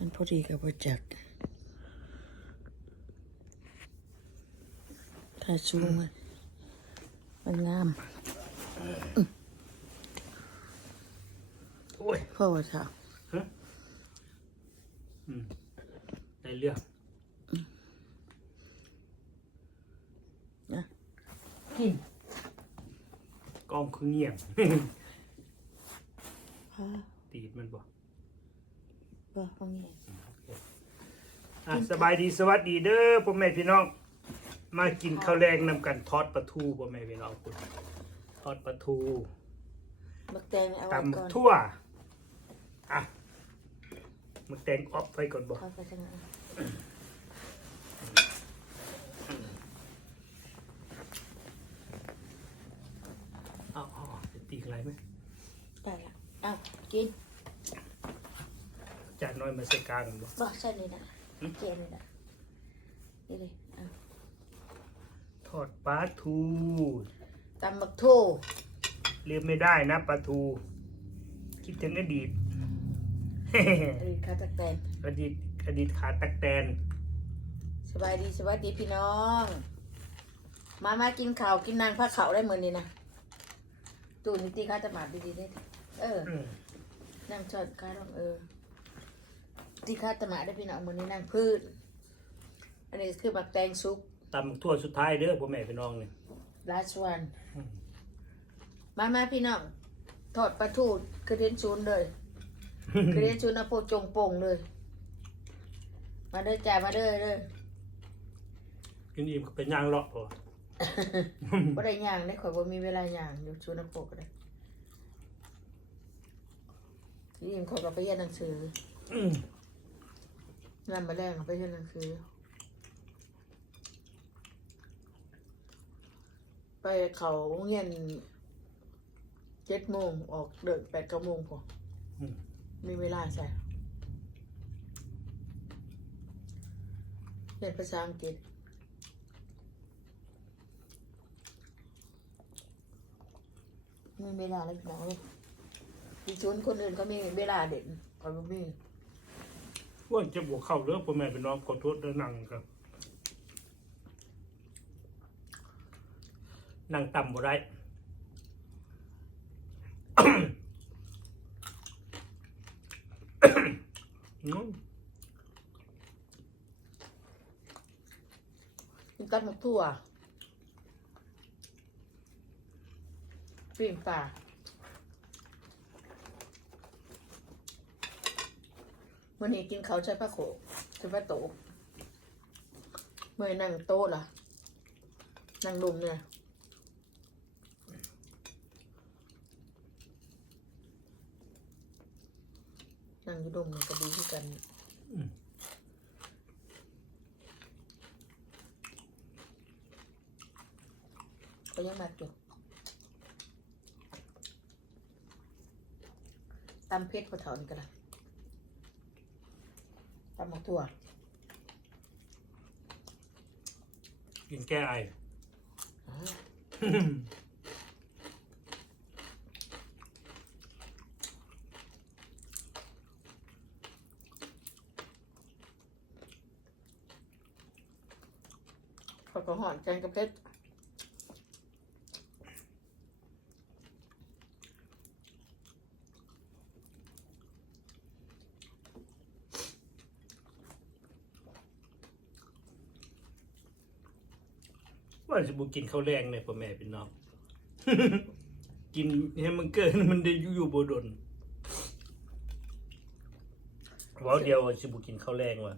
มันพอดีกับประจักษ์ถ้าชูมันมันงามโอ้ยพ่อว่าค่ะอืมได้เรื่องนะกินกล้องคือเงียบพ่อตีดมันบ่ว่าพ่อไงอะสบายดีสวัสดีเด้อพ่อแม่พี่น้อง มากินข้าวแรงนำกันทอดปลาทูพ่อแม่พี่น้องคุณทอดปลาทูบักแตงเอาไว้ก่อนตำทั่วอะมึกแตงออฟไปก่อนบ่เข้าไปทางนั้นเอาเอาเอาจะตีอะไรไหมได้ละเอากินจา นน้อยมาใส่กลางบ่บอกใช่เลยนะเกลียนเลยนะนี่เลยเอาทอดปลาทูตำบักโทูลืมไม่ได้นะปลาทู คิดถึงอดีตหรือข้าวตักแตงอดีตอดีตขาตักแตน สบายดีสวัสดีพี่น้อง มามากินข้าวกินนางผ้าขาวได้เหมือนนี่นะตูนนี่ตีข้าวจะหมาดดีๆได้ เอออืมนั่งชอดข้าวต้องเออ ตีข้าวจะหมาได้พี่น้องเหมือนนี่นั่งพืชอันนี้คือบักแตงซุปตำทั่วสุดท้ายเด้อพ่อแม่พี่น้องนี่ลาชวันอืมมามาพี่น้องทอดปลาทูคือเรียนชูนเลยคือเรียนชูนนะโพจงโป่งเลย มาเด้อจ้ามาเด้อเด้อกินอิ่มก็เป็นย่างเลาะพอบ่ได้ย่างได้ข่อยบ่มีเวลาย่างอยู่ชูนโปกก็ได้นี่ยังข่อยก็ไปเรียนหนังสืออืม งานมาแรงไปเรียนหนังสือ ไปเขาโรงเรียนเจ็ดโมงออกเดินแปดเก้าโมงพออืม มีเวลาใส่เรียนภาษาอังกฤษมีเวลาแล้วพี่น้องเลยดิชุนคนอื่นเขามีเวลาเด่นข่อยบ่มี ว่าจะบวกเข้าเด้อพ่อแม่พี่น้องขอโทษเด้อนั่งครับนั่งต่ำบ่ได้อืมกินกัดหมกทั่วปิ้งปลา วันนี้กินเขาใช้ผ้าโขกใช้ผ้าโตเมื่อนั่งโต๊ะล่ะ นั่งดุมเนี่ยนั่งอยู่ดุมเนี่ยก็ดีที่กันก็ยังมาอยู่ตำเพชรพอเถอนกันละ ตำหมกถั่วกินแก้ไอขอก็หอนแกงกับเพชร ว่าจะบุกินข้าวแรงเลยพ่อแม่พี่น้อง กินให้มันเกินมันได้อยู่อยู่บดนเว่าเดียวว่าจะบุกินข้าวแรงว่ะ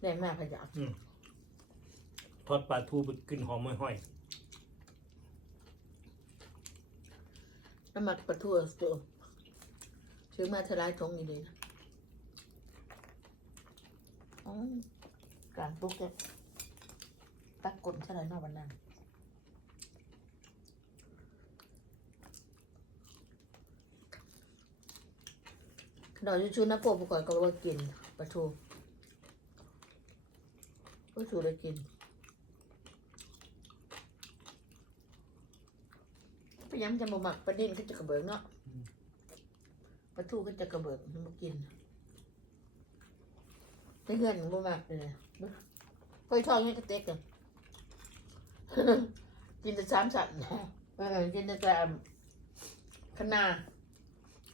แรงมากขยับอืมทอดปลาทูไปกินหอมห้อยน้ำมันปลาทูตัวซื้อมาเทลายทงอยู่เลยนะอ๋อ กลางปุ๊กเลยตักกลนเท่าไหรนอกวันนั้นดอกยูชูนะโปะก่อนก็ว่ากินปลาทูปลาทูเลยกินไปย้ำจะมาหมักประเด็นก็จะกระเบิงเนาะปลาทูก็จะกระเบิดมันมากิน ไม่เพื่อนบ่มากเลยไปทองให้กระเต็กกันกินแต่สามสัตว์เออกินแต่ขนา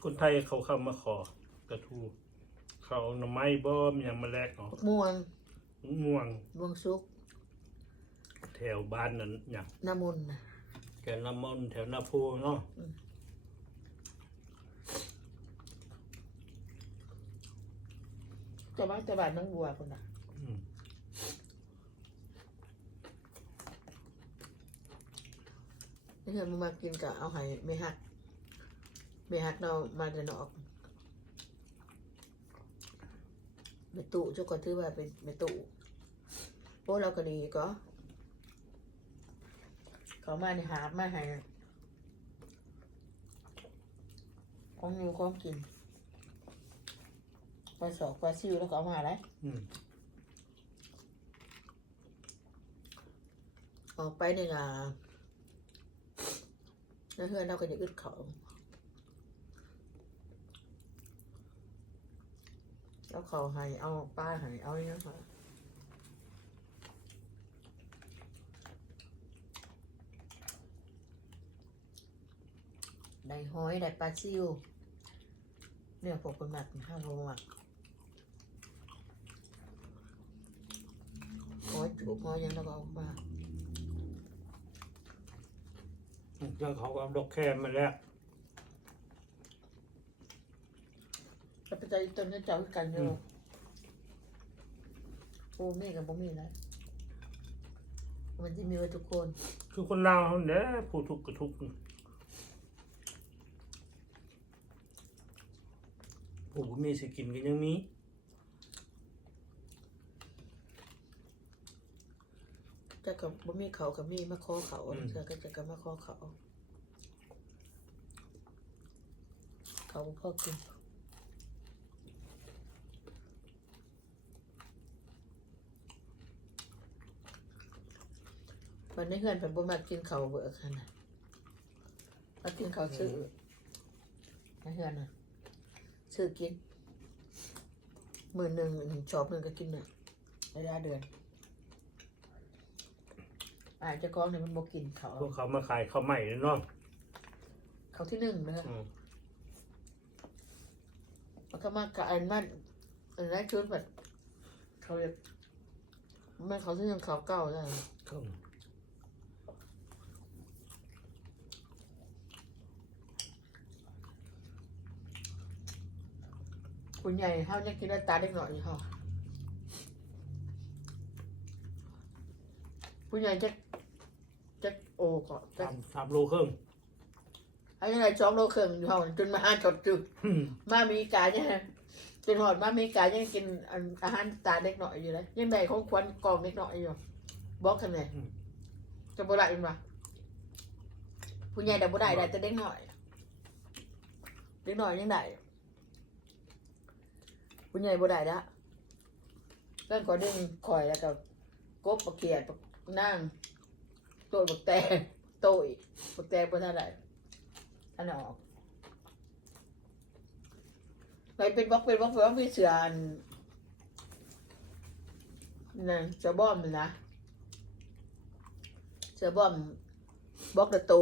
คนไทยเขาเข้ามาขอกระทูเขาเอาหน่อไม้บ่มยังมาแลกเนาะม่วงม่วงม่วงซุก แถวบ้านนั้นอย่างน้ำมุนน่ะแกนน้ำมันแถวนาโพูเนาะ จะบ้าจะบานน้องบัวคนน่ะอืมไม่เพื่อนมันมากินกับเอาให้ไม่หักไม่หักเรามาจะนออกไปตู่เจ้าก็ถือว่าเป็นไปตู่โอ้เราก็ดีก็เขามาในหาบมาให้ของอยู่ของกิน ปลาสอกปลาซิวแล้วก็เอามาแล้วอืม ออกไปในงาแล้วเพื่อนเราก็จะอึดเขาแล้วเขาให้เอาป้าให้เอาอย่างเงี้ยค่ะได้หอยได้ปลาซิวเนี่ยพวกคนหมักห้าโลหมัก หอยจุกหอยหยังแล้วก็เอามาเจ้าเขาก็เอาดอกแคมมาแล้วแล้วไปใจตนนี้เจ้าคือกันอยู่โอ้มีกับบ่มีนะมันที่มีไว้ทุกคน คือคนลาวเขาเนี่ยผู้ทุกข์ก็ทุกข์ผู้บ่มีสิกินก็ยังมี จะกับบ่มีเขากับมีมาขอเขาเธอก็จะกับมาขอเขา เขาบ่พอกินวันนี้เพื่อนเป็นบ่มากินเขาวเบื่อขนาดมากินเขาวซื้อให้เพื่อนน่ะซื้อกินหมื่นหนึ่งหนึ่งชอบหนึ่งก็กินน่ะระยะเดือน อาจจะกองเนี่ยมันบอกกินเขาพวกเขามาขายข้าวใหม่เนาะเขาที่หนึ่งเลยอืมมันก็มากับอันมันอันนั้นชุดแบบเขาเรียกมันเขาที่หนึ่งเขาเก่าแล้วครับคุณใหญ่เขายังกินได้ตาเล็กหน่อยอยู่เขาคุณใหญ่จะจะ โอ้ก็จะสามสามโลครึ่งให้ยังไงสองโลครึ่งอยู่เขาจนมาอ่านจดจุดอืมมามีกาเนี่ยจนหอดมามีกายังกินอันอาหารตาเล็กหน่อยอยู่เลยยังได้ของควันกองเล็กหน่อยอยู่บอกกันเลยจะบ่ได้ยินปะผู้ใหญ่ได้บ่ได้ได้แต่เด็กหน่อยเด็กหน่อยยังได้ผู้ใหญ่บ่ได้ละเรื่องก็ดึงคอยแล้วก็กบปะเขียดปะนั่ง โตยบักแต่โตยบักแต่บ่ทันได้ท่านเอาออกไปเป็นบล็อกเป็นบล็อกเป็นบล็อกมีเสืออันนั่นเสือบ้อมมันนะเสือบ้อมบล็อกเดอะโต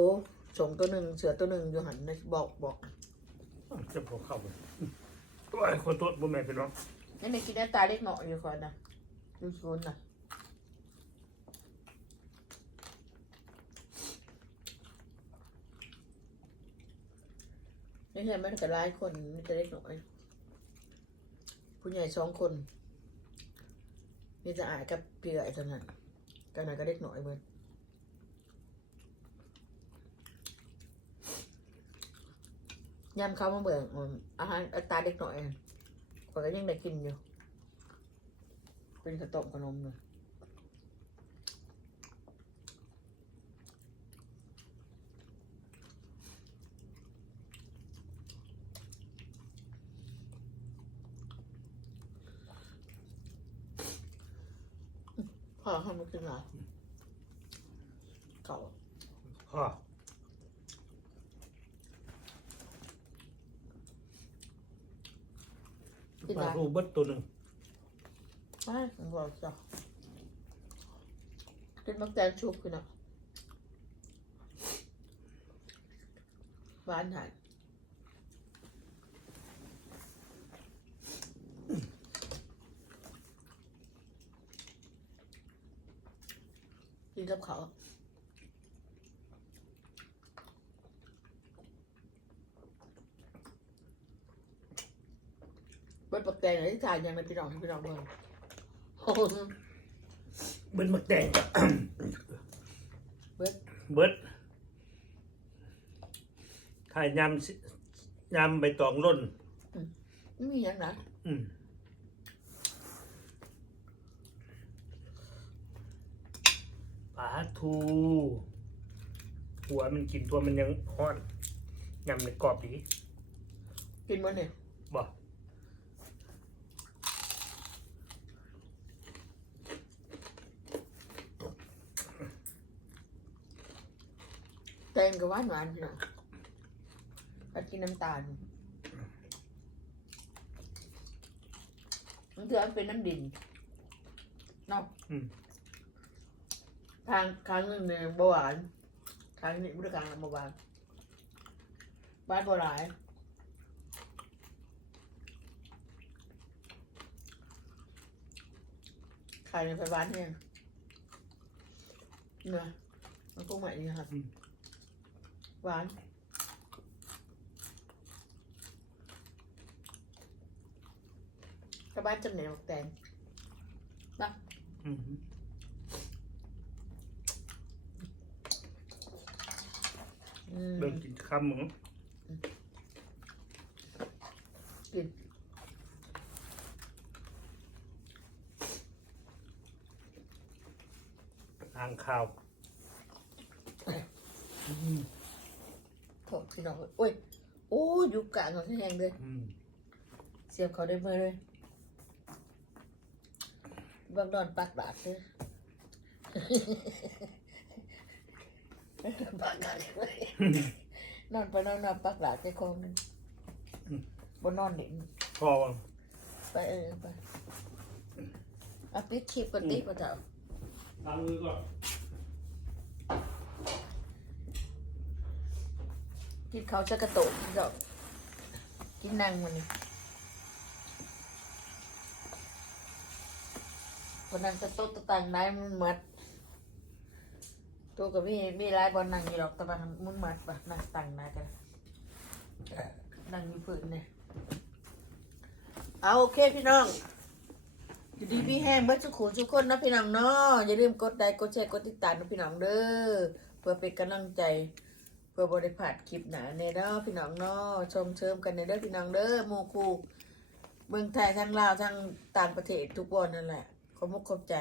ส่งตัวหนึ่งเสือตัวหนึ่งอยู่หันนะบอกบอกจะพอเข้าไปโอ้ยคนตัวบ่แม่นพี่น้องนี่ในกินหน้าตาเล็กหน่อยอยู่ก่อนนะดูชนนะ นี่เห็นมันก็หลายคนมันจะเล็กหน่อยผู้ใหญ่สองคน มีแต่อายกับเปียไอ้เท่านั้นกันนั้นก็เล็กหน่อยเหมือนยำเขามาเบิ่งอืมอาหารตาเด็กหน่อยข้อยก็ยังได้กินอยู่ เป็นขาวต้มขนมเลยพ่ อเขาไม่กินหรอเก่าพ่อกินปลาได้ทูเบิดตัวหนึ่งไม่ผมบอกจ้ะกินมักแตงชุบกินอะหวานหาย กินกับเขาวเบิดปักแตงอะไรที่ทานยังในพี่น้องพี่น้องเมืองโอ้โหเบิดมักแตงเบิดเบิดถ้ายำสิยำใบตองร่นไม่มีอย่างนะอืมปลา ทูหัวมันกินตัวมันยังฮ้อนยำในกรอบดีกินมันเนี่ยบ่แตงกับหวานหวานพี่น้องกัดกินน้ำตาลมันเถื่อมันเป็นน้ำดินเนาะอืม ทางครั้งหนึ่งเนี่ยเบาหวานครั้งนี้ไม่ได้กลางเบาหวานบ้านโบราณขายในไฟบ้านเนี่ยเนื้อมันกุ้งใหม่นี่ครับอืมหวานชาวบ้านจำเหนียวแตงนะอืม อืม เบิ่งกินคำหมึงกินอ่างข้าวอืมโถพี่น้องโอ้ย โอ้ยอยู่กลางของแห้งเลย อืมเสียบเขาได้เมื่อเลยบางนอนปากบาดเลย ปากบาดเลยนอนไปนอนนอนปากบาดใจคองหนึงบนนอนเด็กพอวะไปเออไปเอาปิดคลิปกันติปะเจ้าล้างมือก่อนกินเขาวจะกระโตกเจ้ากินนั่งมันนี่คนนั่งกระโตกตะตังได้มันหมัด ตัวกับพี่มีหลายบอลนั่งอยู่หรอกแต่ว่ามันหมัดปะนั่งตังได้กันนั่งอยู่พื้นเนี่ยเอาโอเคพี่น้องอยู่ดีพี่แห้งเบิดสุขุมทุกคนนะพี่น้องเนาะอย่าลืมกดไลค์กดแชร์กดติดตามนะพี่น้องเด้อเพื่อเป็นกำลังใจเพื่อบริพลาดคลิปหนาในเด้อพี่น้องเนาะชมเชิมกันในเด้อพี่น้องเด้อหมู่คู่เมืองไทยทั้งลาวทั้งต่างประเทศทุกวันนั่นแหละขอบมุกขอบใจ